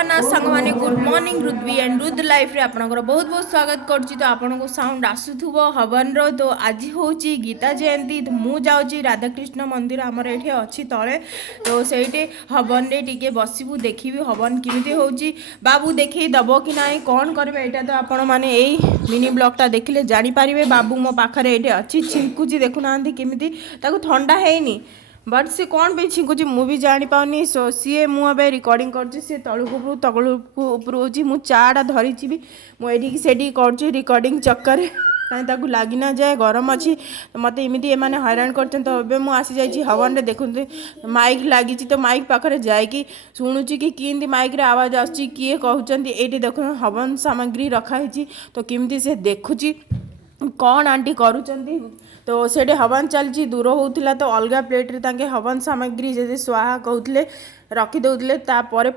जगन्नाथ सांग माने good morning रुद्वी एंड रुद्र लाइफ रे आपनकर बहुत बहुत स्वागत करछि। तो आपनको साउंड आसुथुबो हवन रो। तो आज होची गीता जयंती। तो मु जाउची राधा कृष्ण मंदिर हमर एठी अछि तळे। तो सेठी हवन रे टिके बसिबु देखिबि हवन किमिति होची। बाबू देखि दबो कि नाही कोन करबे एटा तो आपण माने एई मिनी ब्लॉग ता देखिले जानि पारिबे। बाबू मो पाखरे एठी अछि छिंकुची देखु नांदी किमिति ताकू ठंडा हेनी बट सी कौन भी छिंकुची मु भी जानी पाऊनी। सो सी मुझे रिकॉर्डिंग कर सी तलू तलू ऊपर हो चाटा धरी भी मुझे से कर रिकॉर्डिंग चक्कर कहीं लगी ना जाए गरम अच्छी मत इमती एम हैरान कर। तो ये आसी जाइए हवन रे देखते माइक लगी तो माइक पाखे जाकि शुणुची कि किंदी माइक रे आवाज आसुची किए कहते ये देख हवन सामग्री रखाही। तो किमती से देखुची कौन आंटी करुँच। तो से हवन चलती दूर होता तो अलग प्लेट रे तांके हवन सामग्री जैसे स्वाहा कहते रखिदे पकई